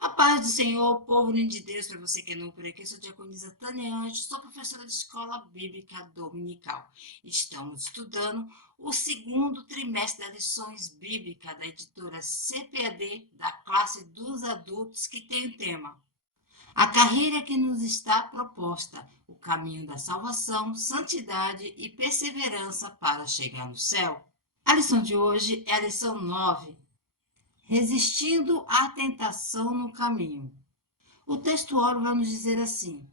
A paz do Senhor, povo lindo de Deus, para você que é novo por aqui, eu sou a diaconisa Tânia Anjos, sou professora de escola bíblica dominical. Estamos estudando o segundo trimestre das lições bíblicas da editora CPAD, da classe dos adultos, que tem o tema A carreira que nos está proposta, o caminho da salvação, santidade e perseverança para chegar no céu. A lição de hoje é a lição 9, Resistindo à tentação no caminho. O textuário vai nos dizer assim: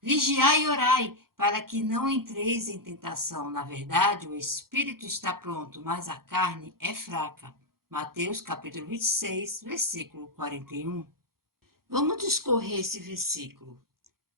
vigiai e orai, para que não entreis em tentação. Na verdade, o espírito está pronto, mas a carne é fraca. Mateus capítulo 26, versículo 41. Vamos discorrer esse versículo.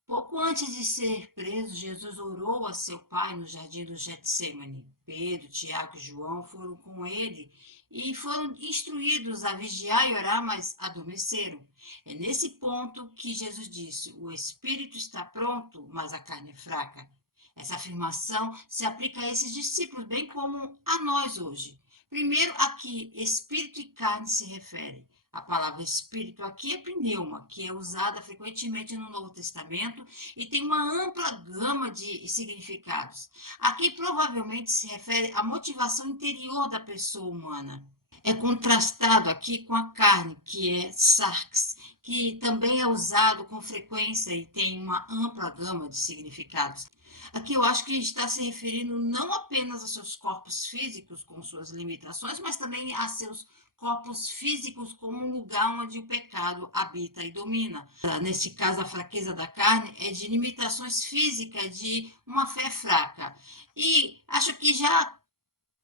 Pouco antes de ser preso, Jesus orou a seu pai no jardim do Getsêmani. Pedro, Tiago e João foram com ele e foram instruídos a vigiar e orar, mas adormeceram. É nesse ponto que Jesus disse: o espírito está pronto, mas a carne é fraca. Essa afirmação se aplica a esses discípulos, bem como a nós hoje. Primeiro, aqui, espírito e carne se refere. A palavra espírito aqui é pneuma, que é usada frequentemente no Novo Testamento e tem uma ampla gama de significados. Aqui provavelmente se refere à motivação interior da pessoa humana. É contrastado aqui com a carne, que é sarx, que também é usado com frequência e tem uma ampla gama de significados. Aqui eu acho que está se referindo não apenas a seus corpos físicos com suas limitações, mas também a seus corpos físicos como um lugar onde o pecado habita e domina. Nesse caso, a fraqueza da carne é de limitações físicas, de uma fé fraca. E acho que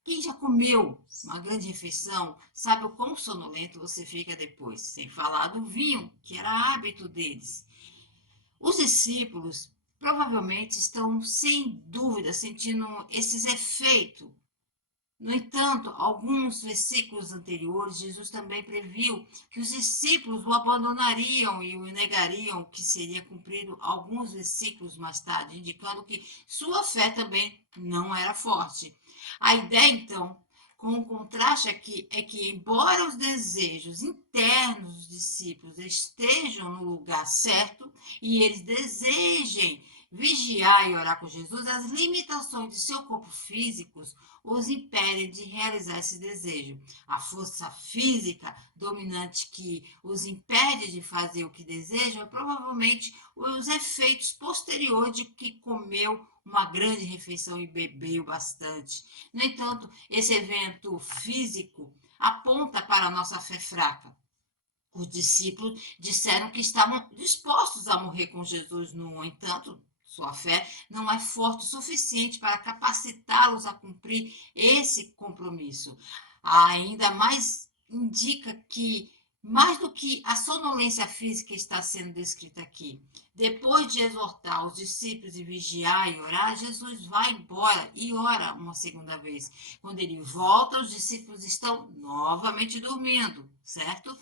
quem já comeu uma grande refeição sabe o quão sonolento você fica depois, sem falar do vinho, que era hábito deles. Os discípulos provavelmente estão, sem dúvida, sentindo esses efeitos. No entanto, alguns versículos anteriores, Jesus também previu que os discípulos o abandonariam e o negariam, que seria cumprido alguns versículos mais tarde, indicando que sua fé também não era forte. A ideia, então, com o contraste aqui, é que, embora os desejos internos dos discípulos estejam no lugar certo e eles desejem vigiar e orar com Jesus, as limitações de seu corpo físico os impedem de realizar esse desejo. A força física dominante que os impede de fazer o que desejam é provavelmente os efeitos posteriores de que comeu uma grande refeição e bebeu bastante. No entanto, esse evento físico aponta para a nossa fé fraca. Os discípulos disseram que estavam dispostos a morrer com Jesus, no entanto, sua fé não é forte o suficiente para capacitá-los a cumprir esse compromisso. Ainda mais indica que, mais do que a sonolência física está sendo descrita aqui, depois de exortar os discípulos e vigiar e orar, Jesus vai embora e ora uma segunda vez. Quando ele volta, os discípulos estão novamente dormindo, certo?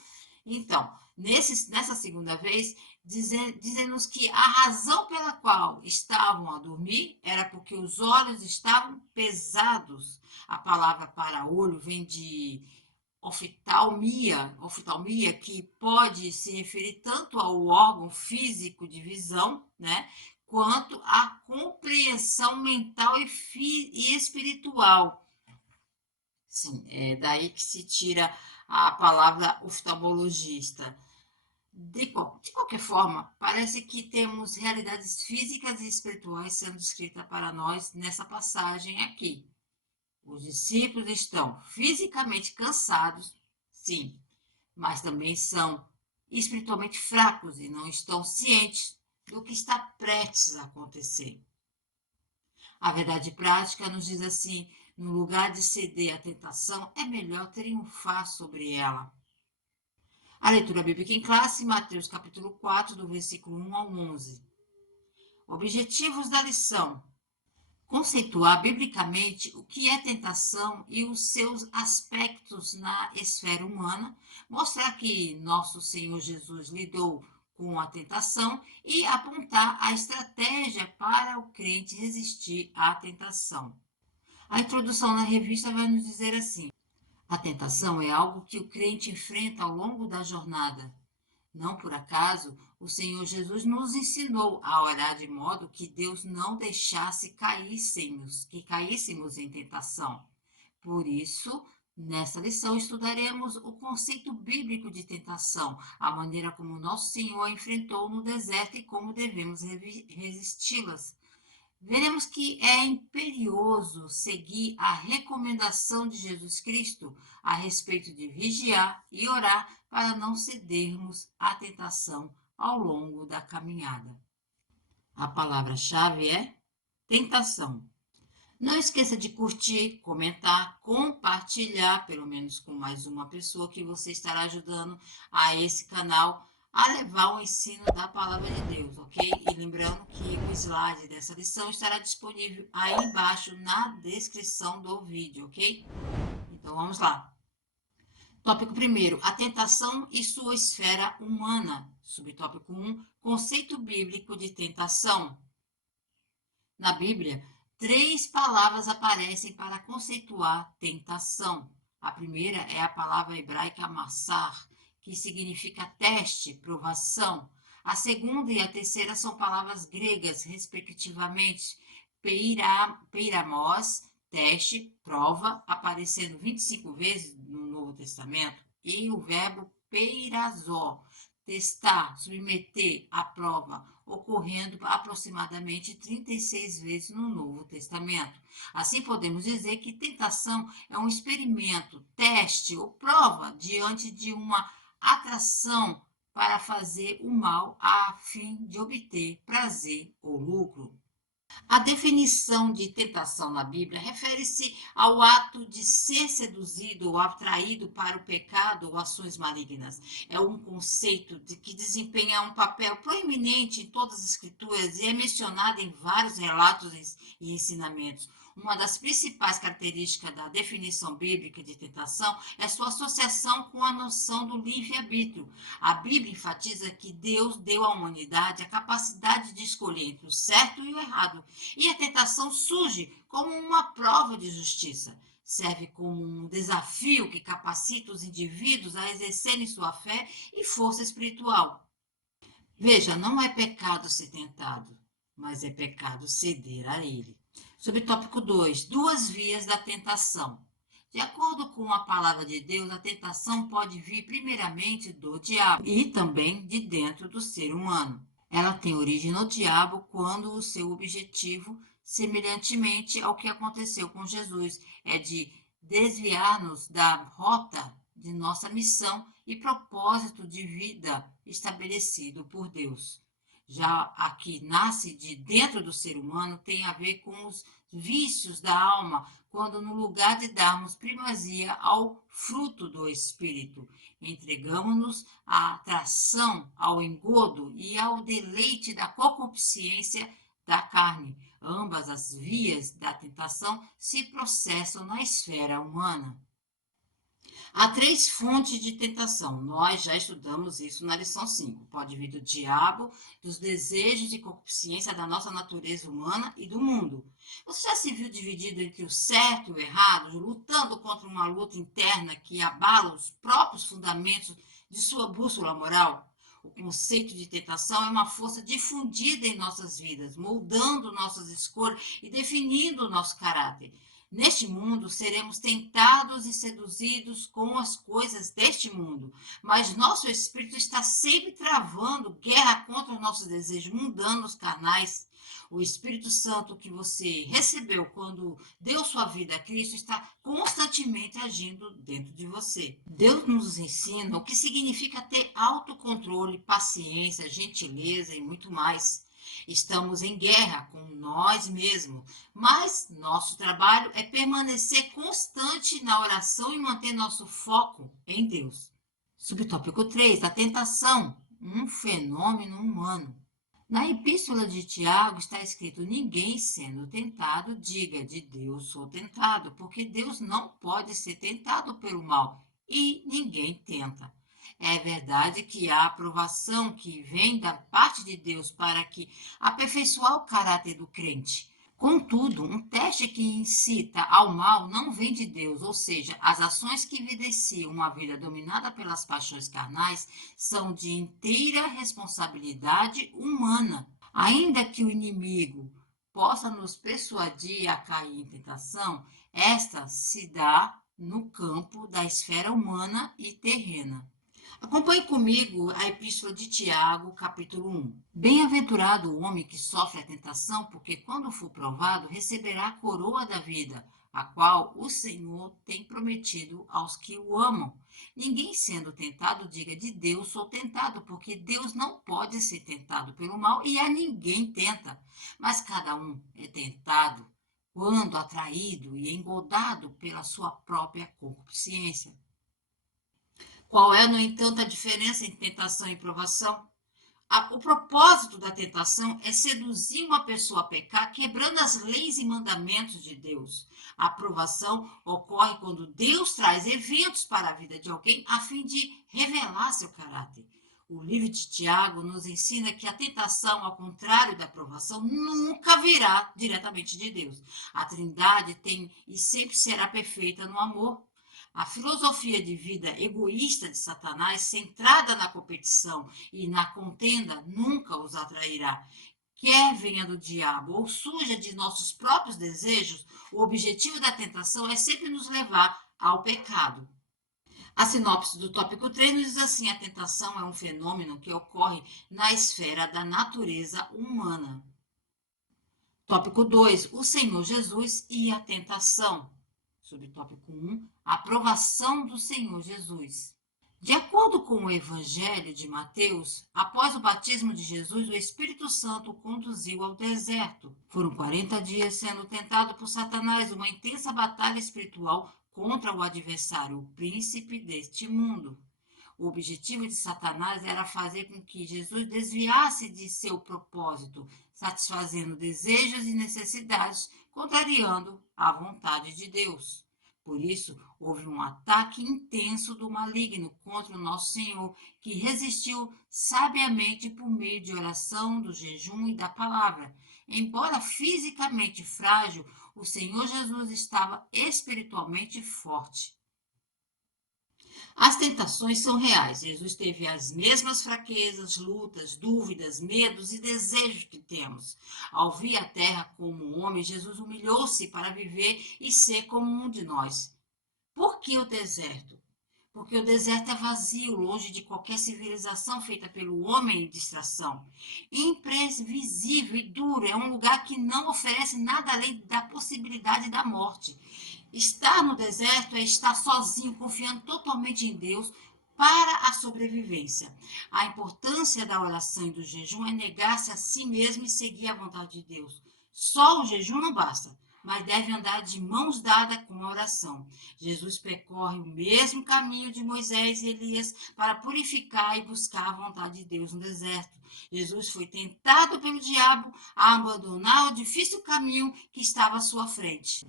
Então, nessa segunda vez, dizemos que a razão pela qual estavam a dormir era porque os olhos estavam pesados. A palavra para olho vem de oftalmia, que pode se referir tanto ao órgão físico de visão, né, quanto à compreensão mental e espiritual. Sim, é daí que se tira a palavra oftalmologista. De qualquer forma, parece que temos realidades físicas e espirituais sendo descritas para nós nessa passagem aqui. Os discípulos estão fisicamente cansados, sim, mas também são espiritualmente fracos e não estão cientes do que está prestes a acontecer. A verdade prática nos diz assim: no lugar de ceder à tentação, é melhor triunfar sobre ela. A leitura bíblica em classe, Mateus capítulo 4, do versículo 1 ao 11. Objetivos da lição: conceituar biblicamente o que é tentação e os seus aspectos na esfera humana, mostrar que nosso Senhor Jesus lidou com a tentação e apontar a estratégia para o crente resistir à tentação. A introdução na revista vai nos dizer assim: a tentação é algo que o crente enfrenta ao longo da jornada. Não por acaso, o Senhor Jesus nos ensinou a orar de modo que Deus não deixasse que caíssemos em tentação. Por isso, nesta lição estudaremos o conceito bíblico de tentação, a maneira como nosso Senhor a enfrentou no deserto e como devemos resisti-las. Veremos que é imperioso seguir a recomendação de Jesus Cristo a respeito de vigiar e orar para não cedermos à tentação ao longo da caminhada. A palavra-chave é tentação. Não esqueça de curtir, comentar, compartilhar, pelo menos com mais uma pessoa que você estará ajudando a esse canal a levar o ensino da palavra de Deus, ok? E lembrando que o slide dessa lição estará disponível aí embaixo na descrição do vídeo, ok? Então vamos lá. Tópico 1, a tentação e sua esfera humana. Subtópico 1, conceito bíblico de tentação. Na Bíblia, 3 palavras aparecem para conceituar tentação. A primeira é a palavra hebraica massar, que significa teste, provação. A segunda e a terceira são palavras gregas, respectivamente, peiramos, teste, prova, aparecendo 25 vezes no Novo Testamento, e o verbo peirazó, testar, submeter à prova, ocorrendo aproximadamente 36 vezes no Novo Testamento. Assim, podemos dizer que tentação é um experimento, teste ou prova diante de uma atração para fazer o mal a fim de obter prazer ou lucro. A definição de tentação na Bíblia refere-se ao ato de ser seduzido ou atraído para o pecado ou ações malignas. É um conceito que desempenha um papel proeminente em todas as escrituras e é mencionado em vários relatos e ensinamentos. Uma das principais características da definição bíblica de tentação é sua associação com a noção do livre-arbítrio. A Bíblia enfatiza que Deus deu à humanidade a capacidade de escolher entre o certo e o errado, e a tentação surge como uma prova de justiça. Serve como um desafio que capacita os indivíduos a exercerem sua fé e força espiritual. Veja, não é pecado ser tentado, mas é pecado ceder a ele. Subtópico 2, 2 vias da tentação. De acordo com a palavra de Deus, a tentação pode vir primeiramente do diabo e também de dentro do ser humano. Ela tem origem no diabo quando o seu objetivo, semelhantemente ao que aconteceu com Jesus, é de desviar-nos da rota de nossa missão e propósito de vida estabelecido por Deus. Já a que nasce de dentro do ser humano tem a ver com os vícios da alma, quando no lugar de darmos primazia ao fruto do Espírito, entregamos-nos à atração, ao engodo e ao deleite da concupiscência da carne. Ambas as vias da tentação se processam na esfera humana. Há 3 fontes de tentação. Nós já estudamos isso na lição 5. Pode vir do diabo, dos desejos e concupiscência da nossa natureza humana e do mundo. Você já se viu dividido entre o certo e o errado, lutando contra uma luta interna que abala os próprios fundamentos de sua bússola moral? O conceito de tentação é uma força difundida em nossas vidas, moldando nossas escolhas e definindo o nosso caráter. Neste mundo seremos tentados e seduzidos com as coisas deste mundo, mas nosso espírito está sempre travando guerra contra os nossos desejos mundanos, carnais. O Espírito Santo que você recebeu quando deu sua vida a Cristo está constantemente agindo dentro de você. Deus nos ensina o que significa ter autocontrole, paciência, gentileza e muito mais. Estamos em guerra com nós mesmos, mas nosso trabalho é permanecer constante na oração e manter nosso foco em Deus. Subtópico 3, a tentação, um fenômeno humano. Na epístola de Tiago está escrito: ninguém sendo tentado, diga de Deus sou tentado, porque Deus não pode ser tentado pelo mal e ninguém tenta. É verdade que a aprovação que vem da parte de Deus para que aperfeiçoar o caráter do crente, Contudo, um teste que incita ao mal não vem de Deus, ou seja, as ações que evidenciam uma vida dominada pelas paixões carnais são de inteira responsabilidade humana. Ainda que o inimigo possa nos persuadir a cair em tentação, esta se dá no campo da esfera humana e terrena. Acompanhe comigo a Epístola de Tiago, capítulo 1. Bem-aventurado o homem que sofre a tentação, porque quando for provado, receberá a coroa da vida, a qual o Senhor tem prometido aos que o amam. Ninguém sendo tentado diga de Deus sou tentado, porque Deus não pode ser tentado pelo mal e a ninguém tenta. Mas cada um é tentado quando atraído e engodado pela sua própria concupiscência. Qual é, no entanto, a diferença entre tentação e provação? O propósito da tentação é seduzir uma pessoa a pecar, quebrando as leis e mandamentos de Deus. A provação ocorre quando Deus traz eventos para a vida de alguém a fim de revelar seu caráter. O livro de Tiago nos ensina que a tentação, ao contrário da provação, nunca virá diretamente de Deus. A Trindade tem e sempre será perfeita no amor. A filosofia de vida egoísta de Satanás, centrada na competição e na contenda, nunca os atrairá. Quer venha do diabo ou surja de nossos próprios desejos, o objetivo da tentação é sempre nos levar ao pecado. A sinopse do tópico 3 nos diz assim: a tentação é um fenômeno que ocorre na esfera da natureza humana. Tópico 2, o Senhor Jesus e a tentação. Subtópico 1, a aprovação do Senhor Jesus. De acordo com o Evangelho de Mateus, após o batismo de Jesus, o Espírito Santo o conduziu ao deserto. Foram 40 dias sendo tentado por Satanás, uma intensa batalha espiritual contra o adversário, o príncipe deste mundo. O objetivo de Satanás era fazer com que Jesus desviasse de seu propósito, satisfazendo desejos e necessidades, contrariando a vontade de Deus. Por isso, houve um ataque intenso do maligno contra o nosso Senhor, que resistiu sabiamente por meio de oração, do jejum e da palavra. Embora fisicamente frágil, o Senhor Jesus estava espiritualmente forte. As tentações são reais. Jesus teve as mesmas fraquezas, lutas, dúvidas, medos e desejos que temos. Ao vir à terra como homem, Jesus humilhou-se para viver e ser como um de nós. Por que o deserto? Porque o deserto é vazio, longe de qualquer civilização feita pelo homem em distração. Imprevisível e duro, é um lugar que não oferece nada além da possibilidade da morte. Estar no deserto é estar sozinho, confiando totalmente em Deus para a sobrevivência. A importância da oração e do jejum é negar-se a si mesmo e seguir a vontade de Deus. Só o jejum não basta, mas deve andar de mãos dadas com a oração. Jesus percorre o mesmo caminho de Moisés e Elias para purificar e buscar a vontade de Deus no deserto. Jesus foi tentado pelo diabo a abandonar o difícil caminho que estava à sua frente.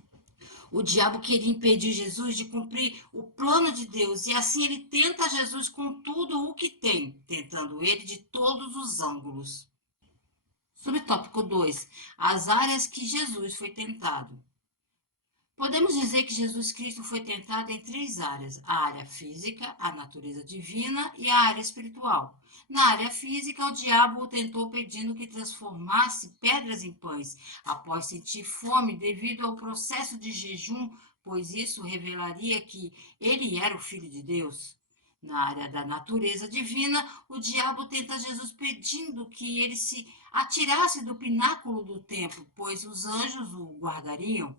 O diabo queria impedir Jesus de cumprir o plano de Deus e assim ele tenta Jesus com tudo o que tem, tentando ele de todos os ângulos. Subtópico 2. As áreas que Jesus foi tentado. Podemos dizer que Jesus Cristo foi tentado em três áreas: a área física, a natureza divina e a área espiritual. Na área física, o diabo o tentou pedindo que transformasse pedras em pães, após sentir fome devido ao processo de jejum, pois isso revelaria que ele era o Filho de Deus. Na área da natureza divina, o diabo tenta Jesus pedindo que ele se atirasse do pináculo do templo, pois os anjos o guardariam.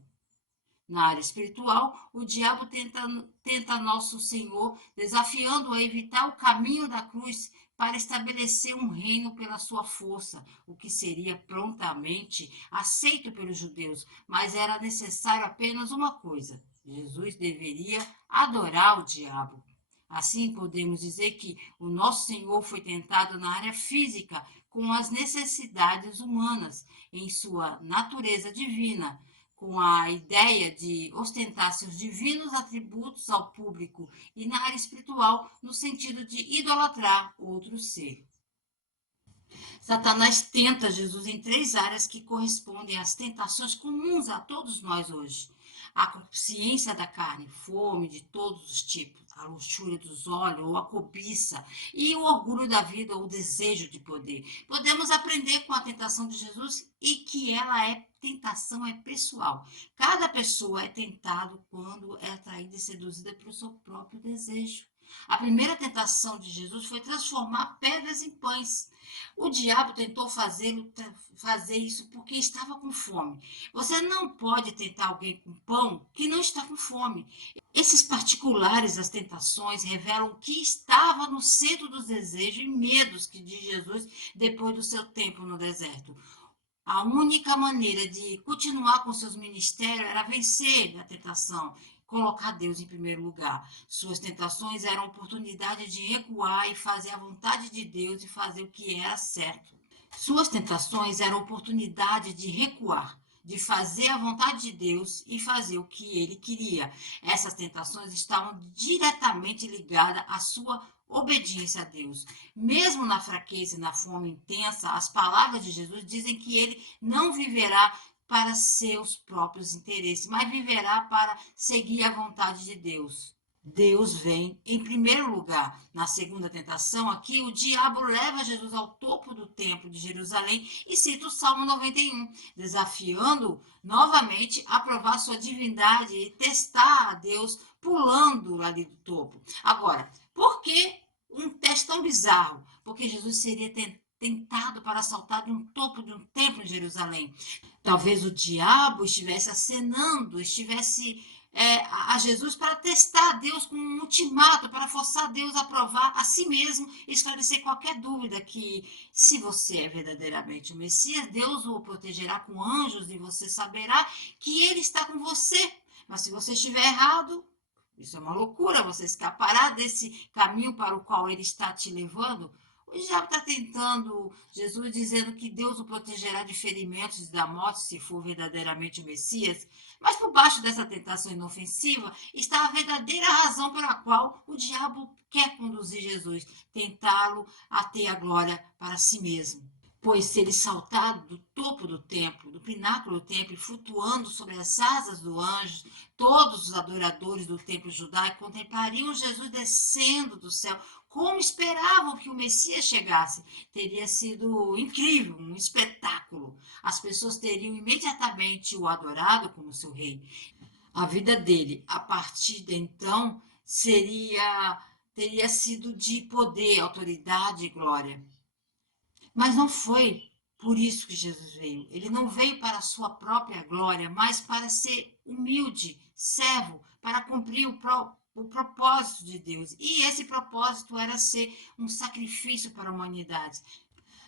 Na área espiritual, o diabo tenta nosso Senhor, desafiando-o a evitar o caminho da cruz para estabelecer um reino pela sua força, o que seria prontamente aceito pelos judeus, mas era necessário apenas uma coisa: Jesus deveria adorar o diabo. Assim, podemos dizer que o nosso Senhor foi tentado na área física, com as necessidades humanas, em sua natureza divina, com a ideia de ostentar seus divinos atributos ao público, e na área espiritual, no sentido de idolatrar outro ser. Satanás tenta Jesus em três áreas que correspondem às tentações comuns a todos nós hoje. A consciência da carne, fome de todos os tipos, a luxúria dos olhos ou a cobiça e o orgulho da vida ou o desejo de poder. Podemos aprender com a tentação de Jesus e que tentação é pessoal. Cada pessoa é tentado quando é atraída e seduzida pelo seu próprio desejo. A primeira tentação de Jesus foi transformar pedras em pães. O diabo tentou fazer isso porque estava com fome. Você não pode tentar alguém com pão que não está com fome. Esses particulares das tentações revelam o que estava no centro dos desejos e medos de Jesus depois do seu tempo no deserto. A única maneira de continuar com seus ministérios era vencer a tentação, colocar Deus em primeiro lugar. Suas tentações eram oportunidade de recuar e fazer a vontade de Deus e fazer o que era certo. Suas tentações eram oportunidade de recuar, de fazer a vontade de Deus e fazer o que ele queria. Essas tentações estavam diretamente ligadas à sua obediência a Deus. Mesmo na fraqueza e na fome intensa, as palavras de Jesus dizem que ele não viverá para seus próprios interesses, mas viverá para seguir a vontade de Deus. Deus vem em primeiro lugar. Na segunda tentação, aqui o diabo leva Jesus ao topo do templo de Jerusalém e cita o Salmo 91, desafiando novamente a provar sua divindade e testar a Deus pulando ali do topo. Agora, por que um teste tão bizarro? Porque Jesus seria tentado para saltar de um topo de um templo em Jerusalém. Talvez o diabo estivesse acenando, estivesse a Jesus para testar Deus com um ultimato, para forçar Deus a provar a si mesmo e esclarecer qualquer dúvida que, se você é verdadeiramente o Messias, Deus o protegerá com anjos e você saberá que ele está com você. Mas se você estiver errado, isso é uma loucura, você escapará desse caminho para o qual ele está te levando. O diabo está tentando, Jesus dizendo que Deus o protegerá de ferimentos e da morte se for verdadeiramente o Messias. Mas por baixo dessa tentação inofensiva está a verdadeira razão pela qual o diabo quer conduzir Jesus, tentá-lo a ter a glória para si mesmo. Pois se ele saltar do topo do templo, do pináculo do templo, flutuando sobre as asas do anjo, todos os adoradores do templo judaico contemplariam Jesus descendo do céu, como esperavam que o Messias chegasse. Teria sido incrível, um espetáculo. As pessoas teriam imediatamente o adorado como seu rei. A vida dele, a partir de então, teria sido de poder, autoridade e glória. Mas não foi por isso que Jesus veio. Ele não veio para a sua própria glória, mas para ser humilde, servo, para cumprir o propósito de Deus. E esse propósito era ser um sacrifício para a humanidade.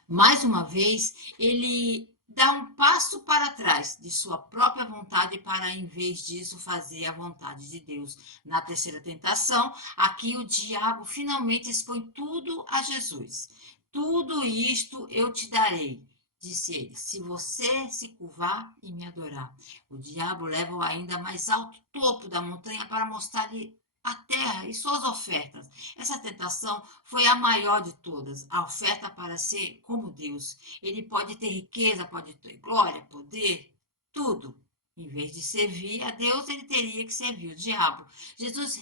Mais uma vez, ele dá um passo para trás de sua própria vontade para, em vez disso, fazer a vontade de Deus. Na terceira tentação, aqui o diabo finalmente expõe tudo a Jesus. Tudo isto eu te darei, disse ele, se você se curvar e me adorar. O diabo leva-o ainda mais alto topo da montanha para mostrar-lhe a terra e suas ofertas. Essa tentação foi a maior de todas, a oferta para ser como Deus. Ele pode ter riqueza, pode ter glória, poder, tudo. Em vez de servir a Deus, ele teria que servir o diabo. Jesus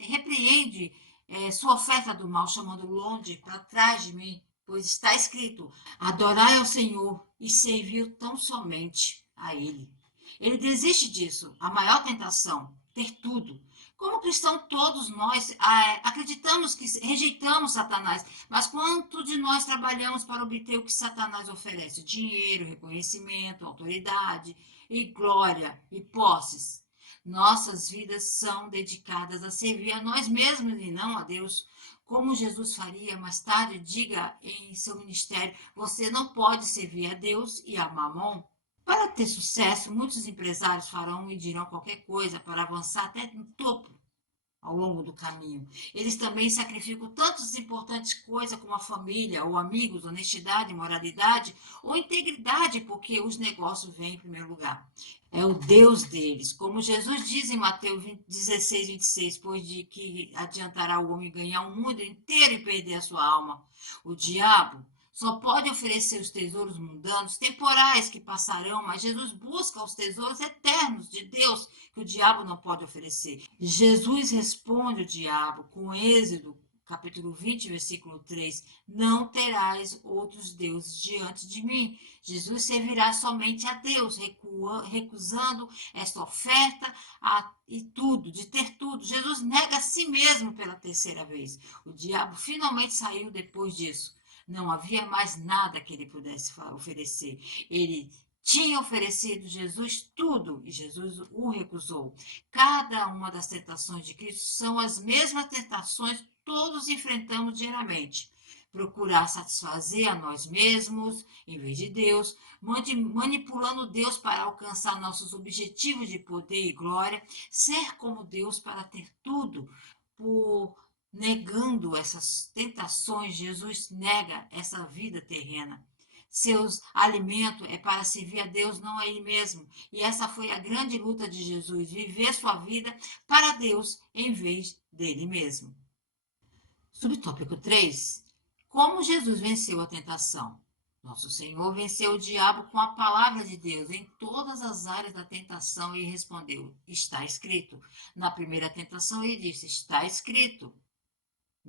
repreende sua oferta do mal, chamando longe para trás de mim, pois está escrito: adorai ao Senhor e serviu tão somente a Ele. Ele desiste disso, a maior tentação, ter tudo. Como cristão, todos nós acreditamos que rejeitamos Satanás, mas quanto de nós trabalhamos para obter o que Satanás oferece? Dinheiro, reconhecimento, autoridade e glória e posses. Nossas vidas são dedicadas a servir a nós mesmos e não a Deus. Como Jesus faria mais tarde, diga em seu ministério: você não pode servir a Deus e a Mamon. Para ter sucesso, muitos empresários farão e dirão qualquer coisa para avançar até no topo ao longo do caminho. Eles também sacrificam tantas importantes coisas como a família, ou amigos, honestidade, moralidade ou integridade, porque os negócios vêm em primeiro lugar. É o Deus deles. Como Jesus diz em Mateus 16, 26, pois de que adiantará o homem ganhar o mundo inteiro e perder a sua alma. O diabo Só pode oferecer os tesouros mundanos, temporais, que passarão, mas Jesus busca os tesouros eternos de Deus, que o diabo não pode oferecer. Jesus responde o diabo com Êxodo, capítulo 20, versículo 3, não terás outros deuses diante de mim. Jesus servirá somente a Deus, recusando esta oferta e tudo, de ter tudo. Jesus nega a si mesmo pela terceira vez. O diabo finalmente saiu depois disso. Não havia mais nada que ele pudesse oferecer. Ele tinha oferecido Jesus tudo e Jesus o recusou. Cada uma das tentações de Cristo são as mesmas tentações que todos enfrentamos diariamente. Procurar satisfazer a nós mesmos, em vez de Deus, manipulando Deus para alcançar nossos objetivos de poder e glória, ser como Deus para ter tudo, por negando essas tentações, Jesus nega essa vida terrena. Seus alimento é para servir a Deus, não a ele mesmo. E essa foi a grande luta de Jesus, viver sua vida para Deus em vez dele mesmo. Subtópico 3. Como Jesus venceu a tentação? Nosso Senhor venceu o diabo com a palavra de Deus em todas as áreas da tentação e respondeu: está escrito. Na primeira tentação ele disse: está escrito.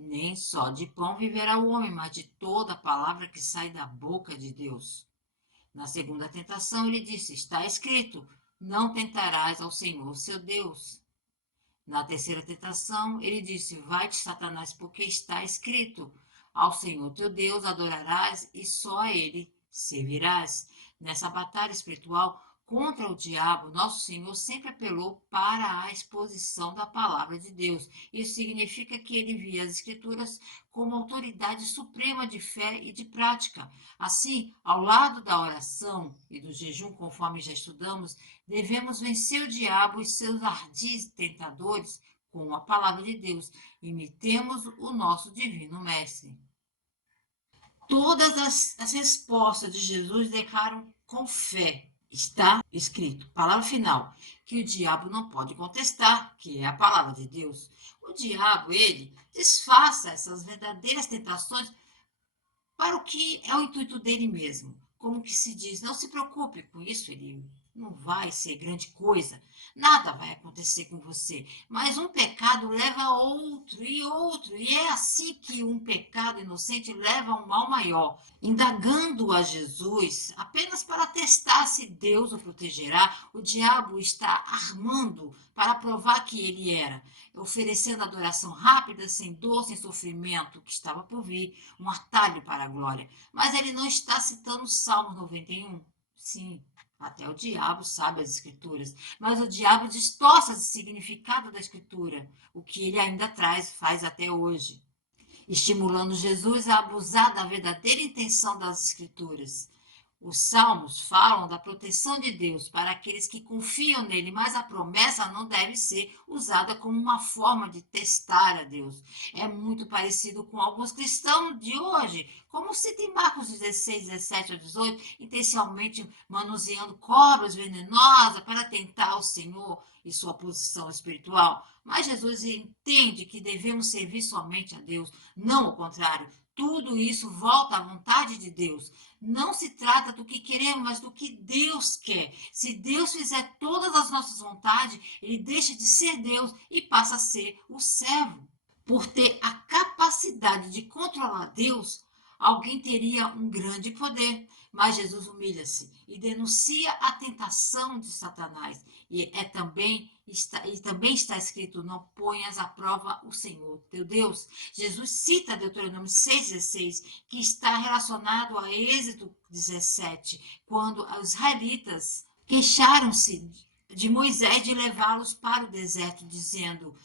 Nem só de pão viverá o homem, mas de toda a palavra que sai da boca de Deus. Na segunda tentação, ele disse: está escrito, não tentarás ao Senhor seu Deus. Na terceira tentação, ele disse: vai-te, Satanás, porque está escrito, ao Senhor teu Deus adorarás e só a ele servirás. Nessa batalha espiritual contra o diabo, nosso Senhor sempre apelou para a exposição da palavra de Deus. Isso significa que ele via as Escrituras como autoridade suprema de fé e de prática. Assim, ao lado da oração e do jejum, conforme já estudamos, devemos vencer o diabo e seus ardis tentadores com a palavra de Deus. Imitemos o nosso divino mestre. Todas as respostas de Jesus declaram com fé. Está escrito, palavra final, que o diabo não pode contestar, que é a palavra de Deus. O diabo, ele disfarça essas verdadeiras tentações para o que é o intuito dele mesmo. Como que se diz, não se preocupe com isso, ele não vai ser grande coisa, nada vai acontecer com você. Mas um pecado leva a outro, e é assim que um pecado inocente leva a um mal maior. Indagando a Jesus apenas para testar se Deus o protegerá, o diabo está armando para provar que ele era, oferecendo adoração rápida, sem dor, sem sofrimento, que estava por vir, um atalho para a glória. Mas ele não está citando o Salmo 91. Sim, até o diabo sabe as escrituras, mas o diabo distorce o significado da escritura, o que ele ainda faz até hoje, estimulando Jesus a abusar da verdadeira intenção das escrituras. Os salmos falam da proteção de Deus para aqueles que confiam nele, mas a promessa não deve ser usada como uma forma de testar a Deus. É muito parecido com alguns cristãos de hoje, como cita em Marcos 16, 17 a 18, intencionalmente manuseando cobras venenosas para tentar o Senhor e sua posição espiritual. Mas Jesus entende que devemos servir somente a Deus, não o contrário. Tudo isso volta à vontade de Deus. Não se trata do que queremos, mas do que Deus quer. Se Deus fizer todas as nossas vontades, ele deixa de ser Deus e passa a ser o servo. Por ter a capacidade de controlar Deus, alguém teria um grande poder. Mas Jesus humilha-se e denuncia a tentação de Satanás. Também está escrito: não ponhas à prova o Senhor teu Deus. Jesus cita Deuteronômio 6,16, que está relacionado a Êxodo 17, quando os israelitas queixaram-se de Moisés de levá-los para o deserto, dizendo: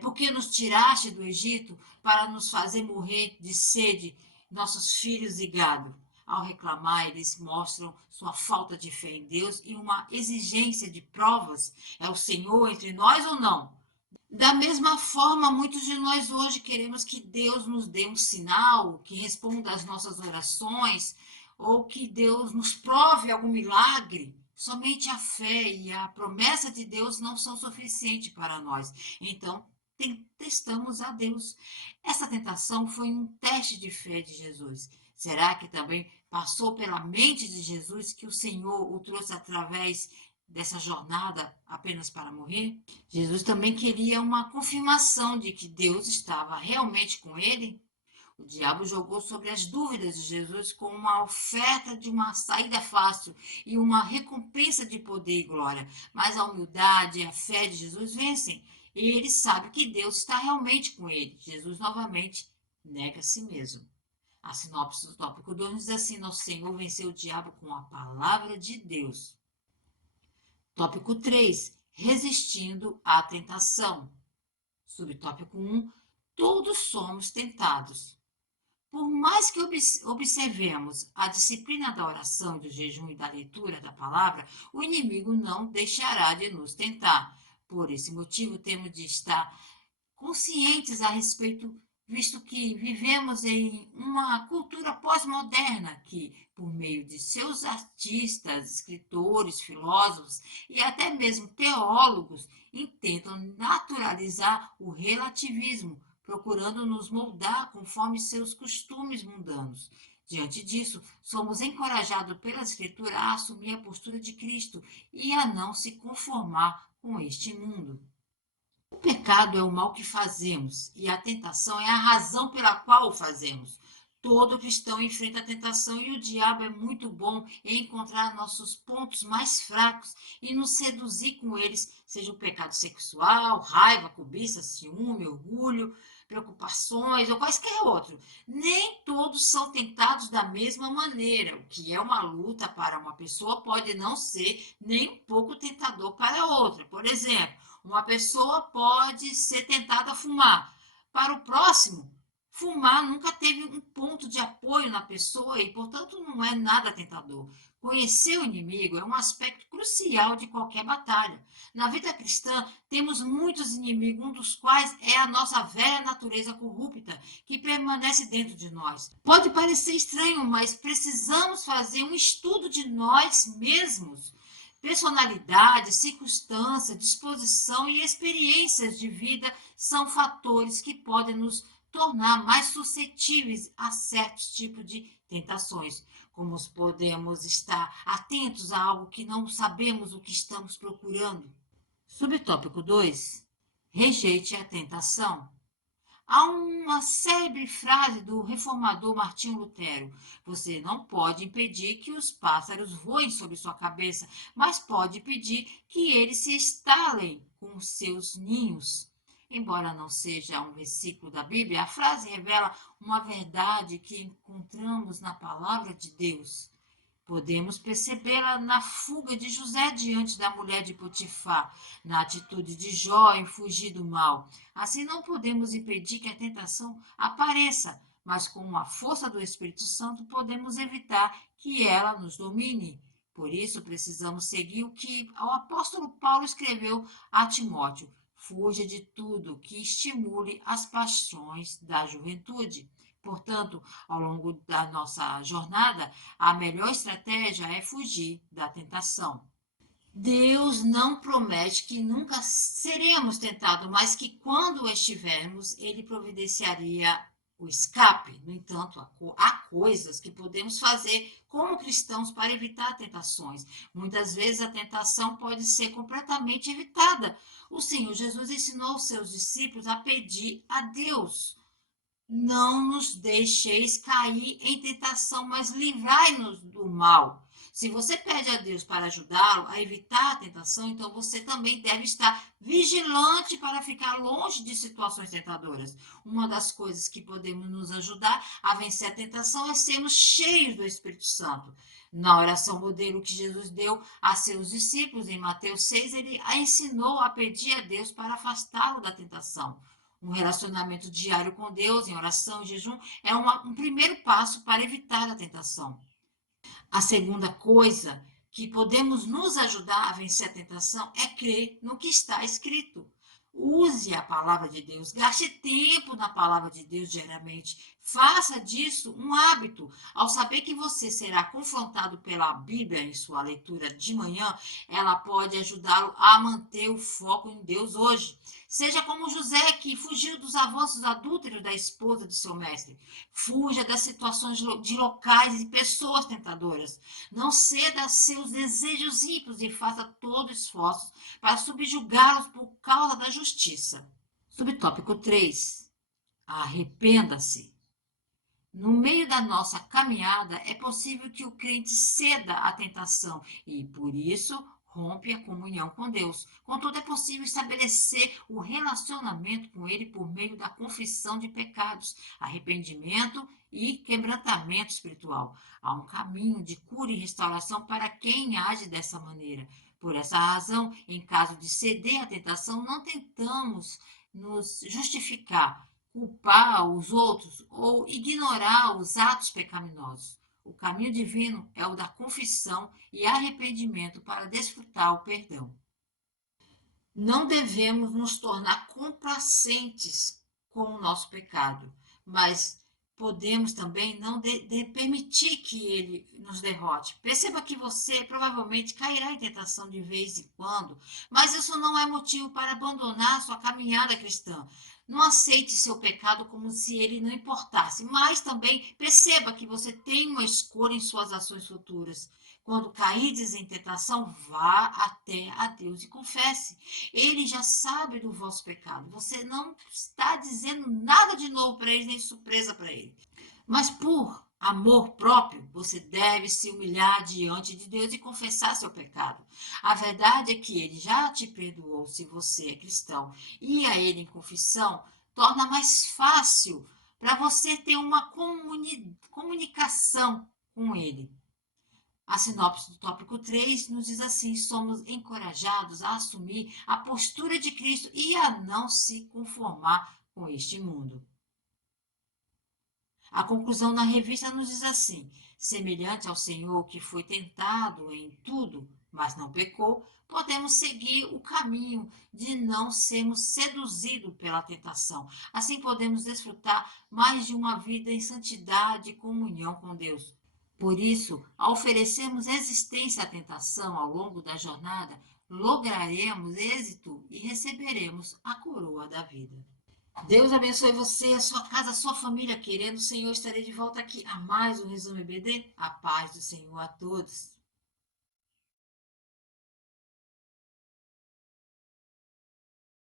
por que nos tiraste do Egito para nos fazer morrer de sede, nossos filhos e gado? Ao reclamar, eles mostram sua falta de fé em Deus e uma exigência de provas. É o Senhor entre nós ou não? Da mesma forma, muitos de nós hoje queremos que Deus nos dê um sinal, que responda às nossas orações, ou que Deus nos prove algum milagre. Somente a fé e a promessa de Deus não são suficientes para nós. Então, testamos a Deus. Essa tentação foi um teste de fé de Jesus. Será que também passou pela mente de Jesus que o Senhor o trouxe através dessa jornada apenas para morrer? Jesus também queria uma confirmação de que Deus estava realmente com ele. O diabo jogou sobre as dúvidas de Jesus com uma oferta de uma saída fácil e uma recompensa de poder e glória. Mas a humildade e a fé de Jesus vencem. Ele sabe que Deus está realmente com ele. Jesus novamente nega a si mesmo. A sinopse do tópico 2 diz assim: Nosso Senhor venceu o diabo com a palavra de Deus. Tópico 3: Resistindo à tentação. Subtópico 1: Todos somos tentados. Por mais que observemos a disciplina da oração, do jejum e da leitura da palavra, o inimigo não deixará de nos tentar. Por esse motivo, temos de estar conscientes a respeito, visto que vivemos em uma cultura pós-moderna que, por meio de seus artistas, escritores, filósofos e até mesmo teólogos, intentam naturalizar o relativismo, procurando nos moldar conforme seus costumes mundanos. Diante disso, somos encorajados pela Escritura a assumir a postura de Cristo e a não se conformar com este mundo. O pecado é o mal que fazemos e a tentação é a razão pela qual o fazemos. Todo cristão enfrenta a tentação e o diabo é muito bom em encontrar nossos pontos mais fracos e nos seduzir com eles, seja o pecado sexual, raiva, cobiça, ciúme, orgulho, preocupações ou quaisquer outro. Nem todos são tentados da mesma maneira. O que é uma luta para uma pessoa pode não ser nem um pouco tentador para outra. Por exemplo, uma pessoa pode ser tentada a fumar. Para o próximo, fumar nunca teve um ponto de apoio na pessoa e, portanto, não é nada tentador. Conhecer o inimigo é um aspecto crucial de qualquer batalha. Na vida cristã, temos muitos inimigos, um dos quais é a nossa velha natureza corrupta, que permanece dentro de nós. Pode parecer estranho, mas precisamos fazer um estudo de nós mesmos. Personalidade, circunstância, disposição e experiências de vida são fatores que podem nos tornar mais suscetíveis a certos tipos de tentações. Como podemos estar atentos a algo que não sabemos o que estamos procurando. Subtópico 2: Rejeite a tentação. Há uma célebre frase do reformador Martinho Lutero: Você não pode impedir que os pássaros voem sobre sua cabeça, mas pode impedir que eles se estalem com seus ninhos. Embora não seja um versículo da Bíblia, a frase revela uma verdade que encontramos na palavra de Deus. Podemos percebê-la na fuga de José diante da mulher de Potifar, na atitude de Jó em fugir do mal. Assim, não podemos impedir que a tentação apareça, mas com a força do Espírito Santo podemos evitar que ela nos domine. Por isso, precisamos seguir o que o apóstolo Paulo escreveu a Timóteo: fuja de tudo que estimule as paixões da juventude. Portanto, ao longo da nossa jornada, a melhor estratégia é fugir da tentação. Deus não promete que nunca seremos tentados, mas que quando estivermos, Ele providenciaria o escape. No entanto, há coisas que podemos fazer como cristãos para evitar tentações. Muitas vezes a tentação pode ser completamente evitada. O Senhor Jesus ensinou os seus discípulos a pedir a Deus: não nos deixeis cair em tentação, mas livrai-nos do mal. Se você pede a Deus para ajudá-lo a evitar a tentação, então você também deve estar vigilante para ficar longe de situações tentadoras. Uma das coisas que podemos nos ajudar a vencer a tentação é sermos cheios do Espírito Santo. Na oração modelo que Jesus deu a seus discípulos, em Mateus 6, ele a ensinou a pedir a Deus para afastá-lo da tentação. Um relacionamento diário com Deus, em oração e jejum, é um primeiro passo para evitar a tentação. A segunda coisa que podemos nos ajudar a vencer a tentação é crer no que está escrito. Use a palavra de Deus, gaste tempo na palavra de Deus diariamente. Faça disso um hábito. Ao saber que você será confrontado pela Bíblia em sua leitura de manhã, ela pode ajudá-lo a manter o foco em Deus hoje. Seja como José, que fugiu dos avanços adúlteros da esposa de seu mestre. Fuja das situações de locais e pessoas tentadoras. Não ceda a seus desejos ímpios e faça todo esforço para subjugá-los por causa da justiça. Subtópico 3. Arrependa-se. No meio da nossa caminhada, é possível que o crente ceda à tentação e, por isso, rompe a comunhão com Deus. Contudo, é possível estabelecer o relacionamento com Ele por meio da confissão de pecados, arrependimento e quebrantamento espiritual. Há um caminho de cura e restauração para quem age dessa maneira. Por essa razão, em caso de ceder à tentação, não tentamos nos justificar, culpar os outros ou ignorar os atos pecaminosos. O caminho divino é o da confissão e arrependimento para desfrutar o perdão. Não devemos nos tornar complacentes com o nosso pecado, mas podemos também não permitir que ele nos derrote. Perceba que você provavelmente cairá em tentação de vez em quando, mas isso não é motivo para abandonar sua caminhada cristã. Não aceite seu pecado como se ele não importasse, mas também perceba que você tem uma escolha em suas ações futuras. Quando cairdes em tentação, vá até a Deus e confesse. Ele já sabe do vosso pecado. Você não está dizendo nada de novo para ele, nem surpresa para ele. Mas por amor próprio, você deve se humilhar diante de Deus e confessar seu pecado. A verdade é que ele já te perdoou se você é cristão. E a ele em confissão torna mais fácil para você ter uma comunicação com ele. A sinopse do tópico 3 nos diz assim: somos encorajados a assumir a postura de Cristo e a não se conformar com este mundo. A conclusão na revista nos diz assim: semelhante ao Senhor que foi tentado em tudo, mas não pecou, podemos seguir o caminho de não sermos seduzidos pela tentação. Assim podemos desfrutar mais de uma vida em santidade e comunhão com Deus. Por isso, ao oferecermos resistência à tentação ao longo da jornada, lograremos êxito e receberemos a coroa da vida. Deus abençoe você, a sua casa, a sua família. Querendo o Senhor, estarei de volta aqui a mais um Resumo EBD. A paz do Senhor a todos.